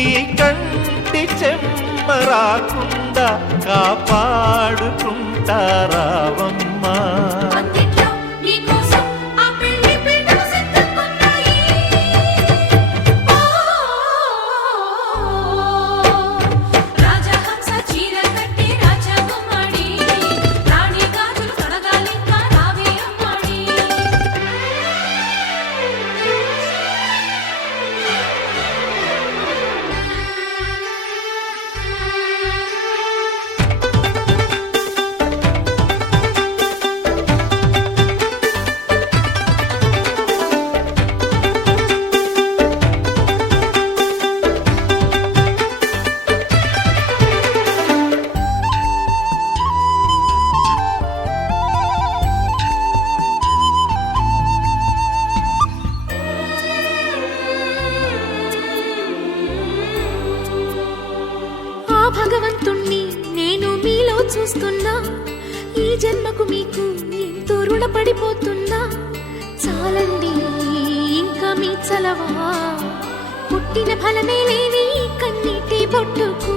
నీ కంటి చెమ్మ రాకుండా కాపాడుకుంటారావమ్మా. భగవంతుణ్ణి నేను మీలో చూస్తున్నా, ఈ జన్మకు మీకు ఎంతో రుణపడిపోతున్నా. చాలండి ఇంకా మీ చలవా, పుట్టిన ఫలమే లేని కన్నీటి బొట్టుకు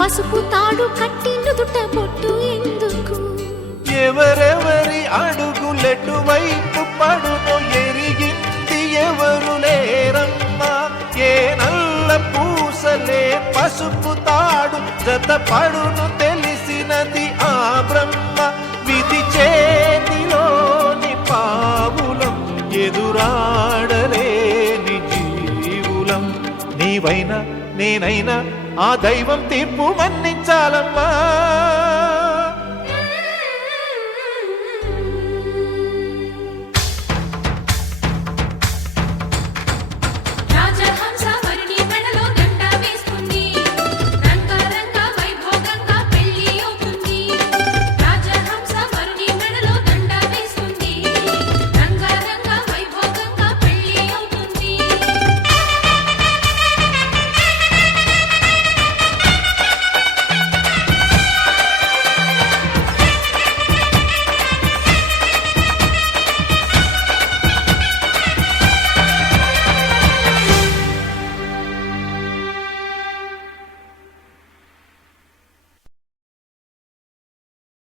పసుపు తాడు కట్టి నుదుట బొట్టు ఎందుకు? ఎవరెవరి అడుగులెటువైపు పడునో ఎరిగింది ఎవరు లేరమ్మా. ఏ నల్ల పూసలే పసుపు తాడు జత పడును తెలిసినది ఆ బ్రహ్మ. విధి చేతిలోని పావులం ఎదురాడలేని జీవులం. నీవైనా నేనైనా ఆ దైవం తీర్పు మన్నించాలమ్మా.